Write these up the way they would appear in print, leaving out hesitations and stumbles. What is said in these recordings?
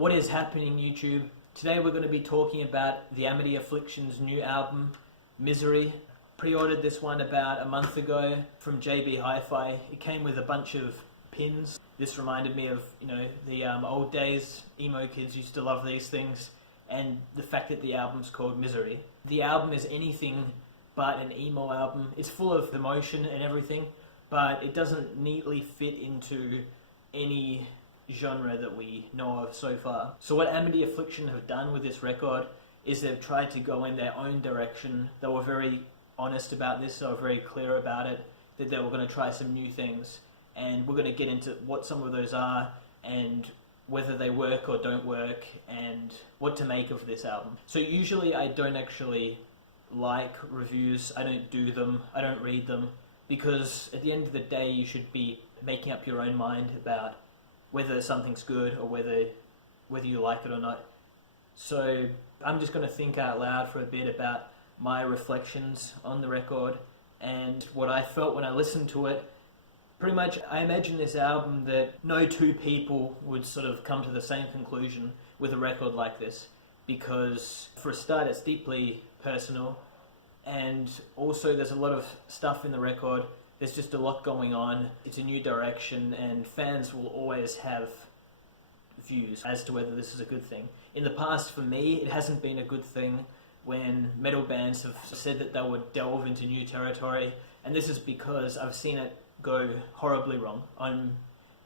What is happening, YouTube? Today we're going to be talking about the Amity Affliction's new album, Misery. Pre-ordered this one about a month ago from JB Hi-Fi. It came with a bunch of pins. This reminded me of, the old days. Emo kids used to love these things. And the fact that the album's called Misery. The album is anything but an emo album. It's full of emotion and everything, but it doesn't neatly fit into any genre that we know of so far. So what Amity Affliction have done with this record is they've tried to go in their own direction. They were very honest about this, they were very clear about it, that they were going to try some new things, and we're going to get into what some of those are and whether they work or don't work and what to make of this album. So usually I don't actually like reviews, I don't do them, I don't read them, because at the end of the day you should be making up your own mind about whether something's good or whether you like it or not. So I'm just going to think out loud for a bit about my reflections on the record and what I felt when I listened to it. Pretty much, I imagine this album that no two people would sort of come to the same conclusion with a record like this, because for a start it's deeply personal, and also there's a lot of stuff in the record. There's just a lot going on. It's a new direction, and fans will always have views as to whether this is a good thing. In the past, for me, it hasn't been a good thing when metal bands have said that they would delve into new territory, and this is because I've seen it go horribly wrong on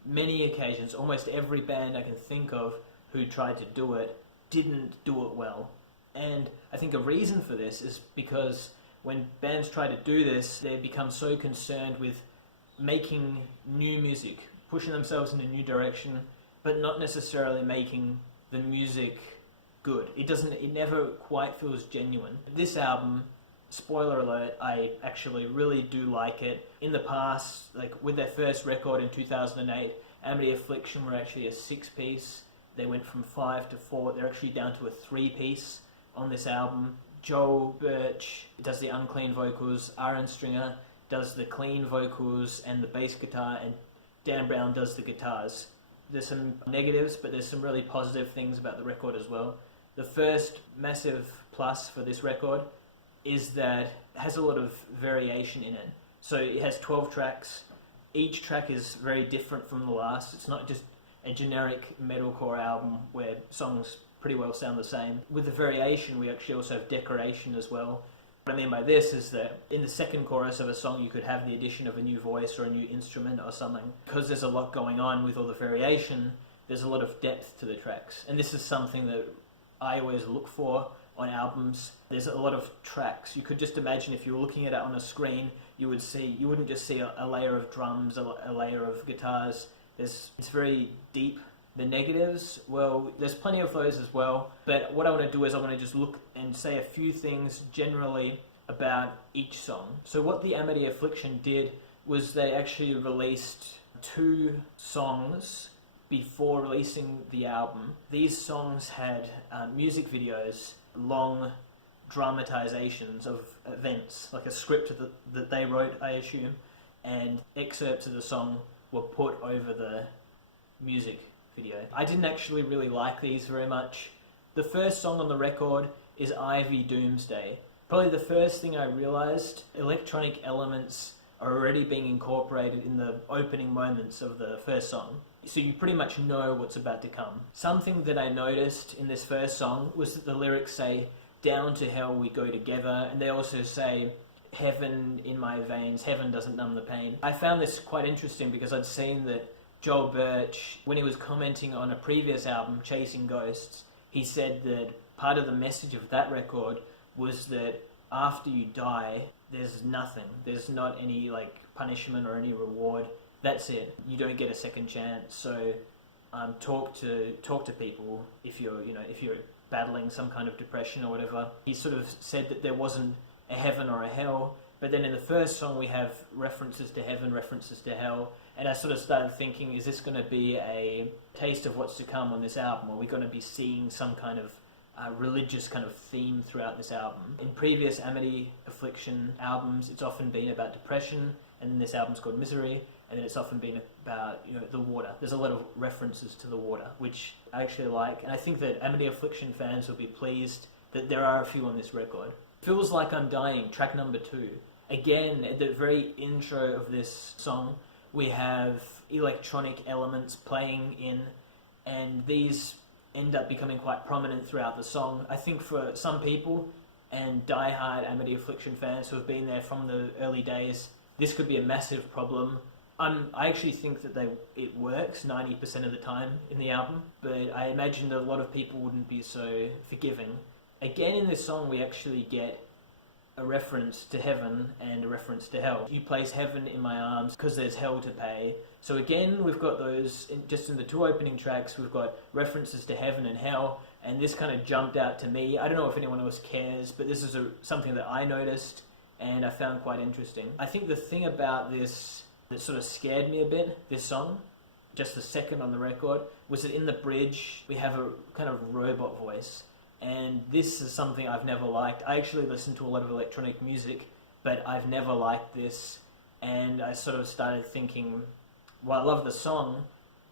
many occasions. Almost every band I can think of who tried to do it didn't do it well. And I think a reason for this is because when bands try to do this, they become so concerned with making new music, pushing themselves in a new direction, but not necessarily making the music good. It never quite feels genuine. This album, spoiler alert, I actually really do like it. In the past, like with their first record in 2008, Amity Affliction were actually a 6-piece. They went from 5 to 4. They're actually down to a 3-piece on this album. Joel Birch does the unclean vocals, Aaron Stringer does the clean vocals and the bass guitar, and Dan Brown does the guitars. There's some negatives, but there's some really positive things about the record as well. The first massive plus for this record is that it has a lot of variation in it. So it has 12 tracks. Each track is very different from the last. It's not just a generic metalcore album where songs pretty well sound the same. With the variation, we actually also have decoration as well. What I mean by this is that in the second chorus of a song, you could have the addition of a new voice or a new instrument or something. Because there's a lot going on with all the variation, there's a lot of depth to the tracks. And this is something that I always look for on albums. There's a lot of tracks. You could just imagine if you were looking at it on a screen, you wouldn't just see a layer of drums, a layer of guitars. It's very deep. The negatives, well, there's plenty of those as well, but what I want to do is I want to just look and say a few things generally about each song. So what the Amity Affliction did was they actually released 2 songs before releasing the album. These songs had music videos, long dramatizations of events, like a script that they wrote, I assume, and excerpts of the song were put over the music video. I didn't actually really like these very much. The first song on the record is Ivy Doomsday. Probably the first thing I realized, electronic elements are already being incorporated in the opening moments of the first song. So you pretty much know what's about to come. Something that I noticed in this first song was that the lyrics say, "Down to hell we go together," and they also say, "Heaven in my veins, heaven doesn't numb the pain." I found this quite interesting because I'd seen that Joel Birch, when he was commenting on a previous album, Chasing Ghosts, he said that part of the message of that record was that after you die, there's nothing. There's not any punishment or any reward. That's it. You don't get a second chance. So talk to people if you're battling some kind of depression or whatever. He sort of said that there wasn't a heaven or a hell. But then in the first song we have references to heaven, references to hell, and I sort of started thinking, is this going to be a taste of what's to come on this album? Are we going to be seeing some kind of religious kind of theme throughout this album. In previous Amity Affliction albums, it's often been about depression, and then this album's called Misery, and then it's often been about, the water. There's a lot of references to the water, which I actually like, and I think that Amity Affliction fans will be pleased that there are a few on this record. Feels Like I'm Dying, track number 2. Again, at the very intro of this song, we have electronic elements playing in, and these end up becoming quite prominent throughout the song. I think for some people, and die-hard Amity Affliction fans who have been there from the early days, this could be a massive problem. I actually think that it works 90% of the time in the album, but I imagine that a lot of people wouldn't be so forgiving. Again, in this song, we actually get a reference to heaven and a reference to hell. You place heaven in my arms because there's hell to pay. So again, we've got those, just in the 2 opening tracks, we've got references to heaven and hell, and this kind of jumped out to me. I don't know if anyone else cares, but this is something that I noticed and I found quite interesting. I think the thing about this that sort of scared me a bit, this song, just the second on the record, was that in the bridge we have a kind of robot voice. And this is something I've never liked. I actually listen to a lot of electronic music, but I've never liked this. And I sort of started thinking, well, I love the song,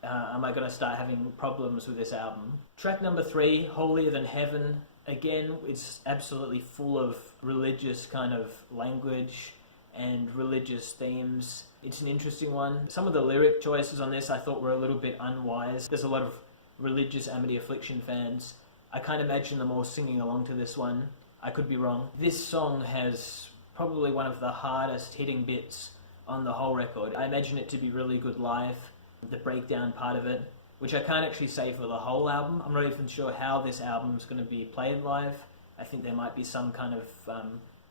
am I going to start having problems with this album? Track number 3, Holier Than Heaven. Again, it's absolutely full of religious kind of language and religious themes. It's an interesting one. Some of the lyric choices on this I thought were a little bit unwise. There's a lot of religious Amity Affliction fans. I can't imagine them all singing along to this one. I could be wrong. This song has probably one of the hardest hitting bits on the whole record. I imagine it to be really good live, the breakdown part of it, which I can't actually say for the whole album. I'm not even sure how this album's going to be played live. I think there might be some kind of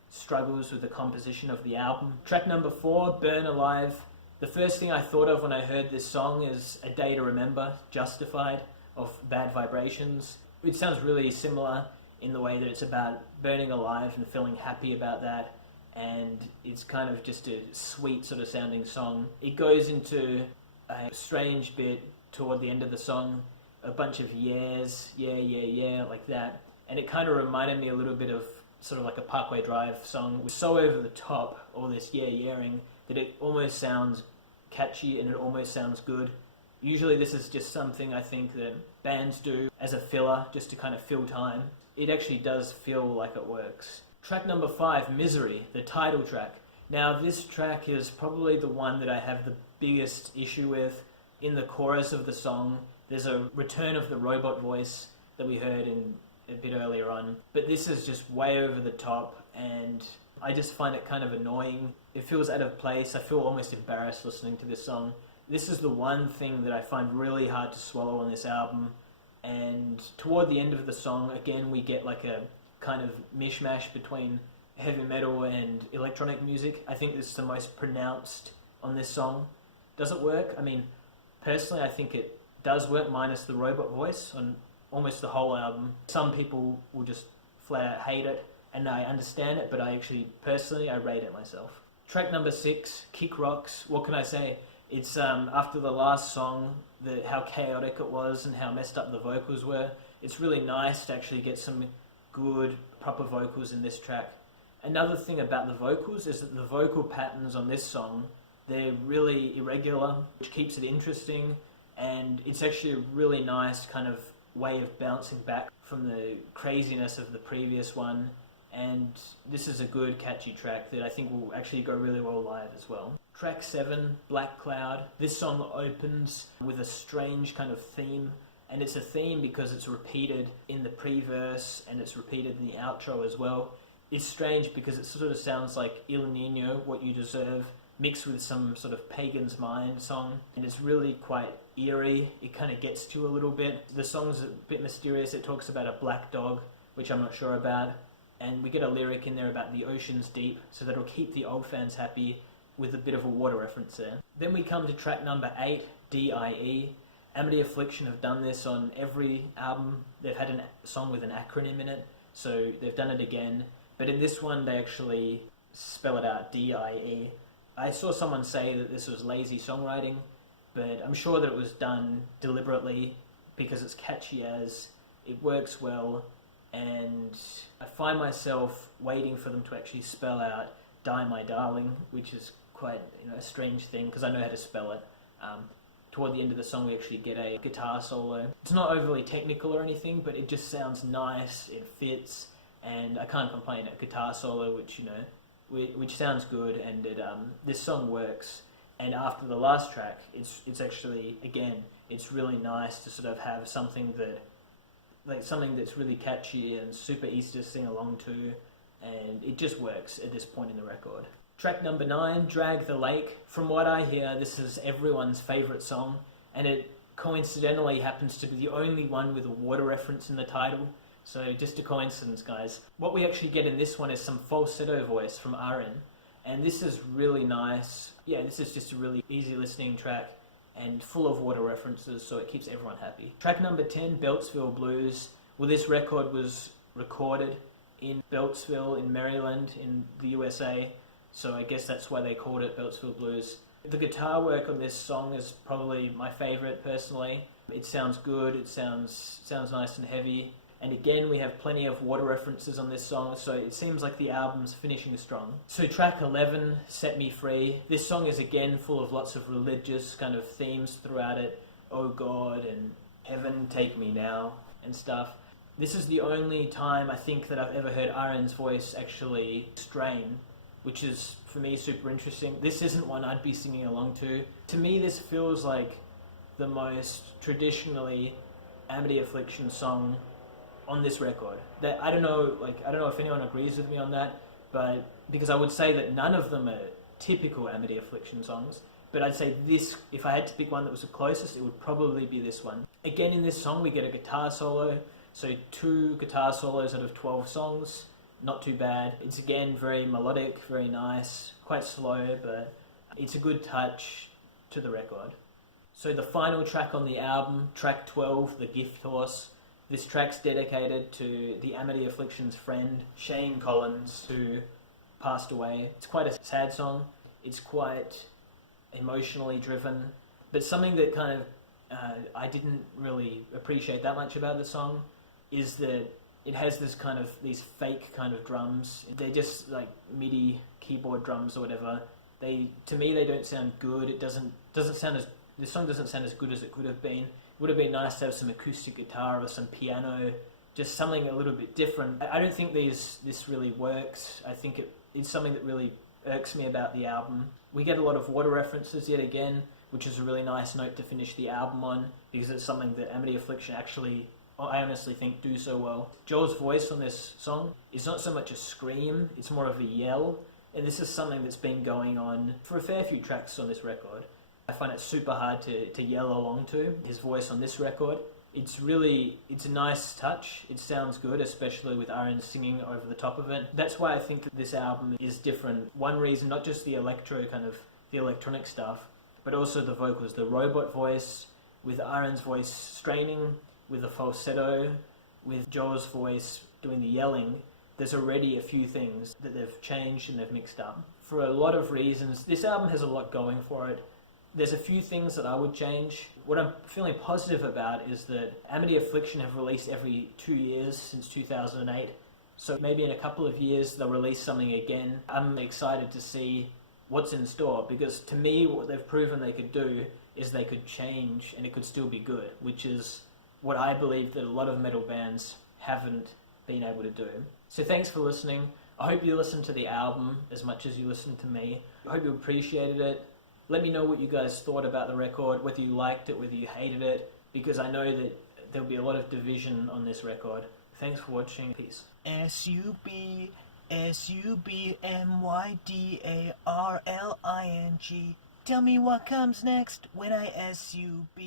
struggles with the composition of the album. Track number 4, Burn Alive. The first thing I thought of when I heard this song is A Day to Remember, Justified, of Bad Vibrations. It sounds really similar in the way that it's about burning alive and feeling happy about that, and it's kind of just a sweet sort of sounding song. It goes into a strange bit toward the end of the song, a bunch of yeahs, yeah, yeah, yeah, like that, and it kind of reminded me a little bit of sort of like a Parkway Drive song. It was so over the top, all this yeah-yeahing, that it almost sounds catchy and it almost sounds good. Usually this is just something I think that bands do as a filler, just to kind of fill time. It actually does feel like it works. Track number 5, Misery, the title track. Now this track is probably the one that I have the biggest issue with. In the chorus of the song, there's a return of the robot voice that we heard in a bit earlier on, but this is just way over the top, and I just find it kind of annoying. It feels out of place. I feel almost embarrassed listening to this song. This is the one thing that I find really hard to swallow on this album, and toward the end of the song, again, we get like a kind of mishmash between heavy metal and electronic music. I think this is the most pronounced on this song. Does it work? I mean, personally, I think it does work, minus the robot voice on almost the whole album. Some people will just flat out hate it, and I understand it, but I actually, personally, I rate it myself. Track number 6, Kick Rocks. What can I say? It's after the last song, how chaotic it was and how messed up the vocals were. It's really nice to actually get some good, proper vocals in this track. Another thing about the vocals is that the vocal patterns on this song, they're really irregular, which keeps it interesting, and it's actually a really nice kind of way of bouncing back from the craziness of the previous one, and this is a good, catchy track that I think will actually go really well live as well. Track 7, Black Cloud. This song opens with a strange kind of theme, and it's a theme because it's repeated in the pre-verse and it's repeated in the outro as well. It's strange because it sort of sounds like Il Nino, What You Deserve, mixed with some sort of Pagan's Mind song, and it's really quite eerie. It kind of gets to you a little bit. The song's a bit mysterious. It talks about a black dog, which I'm not sure about, and we get a lyric in there about the ocean's deep, so that'll keep the old fans happy with a bit of a water reference there. Then we come to track number 8, D.I.E. Amity Affliction have done this on every album. They've had a song with an acronym in it, so they've done it again, but in this one they actually spell it out, D.I.E. I saw someone say that this was lazy songwriting, but I'm sure that it was done deliberately because it's catchy as, it works well, and I find myself waiting for them to actually spell out "Die My Darling," which is quite a strange thing because I know how to spell it. Toward the end of the song we actually get a guitar solo. It's not overly technical or anything, but it just sounds nice, it fits, and I can't complain. A guitar solo which sounds good, and this song works. And after the last track, it's actually, again, it's really nice to sort of have something that's really catchy and super easy to sing along to, and it just works at this point in the record. Track number 9, Drag the Lake. From what I hear, this is everyone's favourite song, and it coincidentally happens to be the only one with a water reference in the title. So just a coincidence, guys. What we actually get in this one is some falsetto voice from Aaron, and this is really nice. Yeah, this is just a really easy listening track and full of water references, so it keeps everyone happy. Track number 10, Beltsville Blues. Well, this record was recorded in Beltsville in Maryland in the USA, so I guess that's why they called it Beltsville Blues. The guitar work on this song is probably my favourite personally. It sounds good, it sounds nice and heavy. And again, we have plenty of water references on this song, so it seems like the album's finishing strong. So track 11, Set Me Free. This song is again full of lots of religious kind of themes throughout it. Oh God, and Heaven, Take Me Now, and stuff. This is the only time I think that I've ever heard Aaron's voice actually strain, which is, for me, super interesting. This isn't one I'd be singing along to. To me, this feels like the most traditionally Amity Affliction song on this record. That I don't know if anyone agrees with me on that, but because I would say that none of them are typical Amity Affliction songs, but I'd say this, if I had to pick one that was the closest, it would probably be this one. Again, in this song we get a guitar solo, so 2 guitar solos out of 12 songs. Not too bad. It's again very melodic, very nice, quite slow, but it's a good touch to the record. So the final track on the album, track 12, The Gift Horse. This track's dedicated to the Amity Affliction's friend, Shane Collins, who passed away. It's quite a sad song. It's quite emotionally driven, but something that kind of I didn't really appreciate that much about the song is that it has these fake kind of drums. They're just like MIDI keyboard drums or whatever. To me, they don't sound good. This song doesn't sound as good as it could have been. It would have been nice to have some acoustic guitar or some piano, just something a little bit different. I don't think this really works. I think it's something that really irks me about the album. We get a lot of water references yet again, which is a really nice note to finish the album on, because it's something that Amity Affliction actually, I honestly think, do so well. Joel's voice on this song is not so much a scream, it's more of a yell, and this is something that's been going on for a fair few tracks on this record. I find it super hard to yell along to his voice on this record. It's a nice touch. It sounds good, especially with Aaron singing over the top of it. That's why I think that this album is different. One reason, not just the the electronic stuff, but also the vocals, the robot voice, with Aaron's voice straining, with the falsetto, with Joel's voice doing the yelling. There's already a few things that they've changed and they've mixed up. For a lot of reasons, this album has a lot going for it. There's a few things that I would change. What I'm feeling positive about is that Amity Affliction have released every 2 years since 2008. So maybe in a couple of years they'll release something again. I'm excited to see what's in store, because to me what they've proven they could do is they could change and it could still be good, which is what I believe that a lot of metal bands haven't been able to do. So thanks for listening. I hope you listened to the album as much as you listened to me. I hope you appreciated it. Let me know what you guys thought about the record, whether you liked it, whether you hated it, because I know that there'll be a lot of division on this record. Thanks for watching. Peace. SUBMYDARLING. Tell me what comes next when I SUB.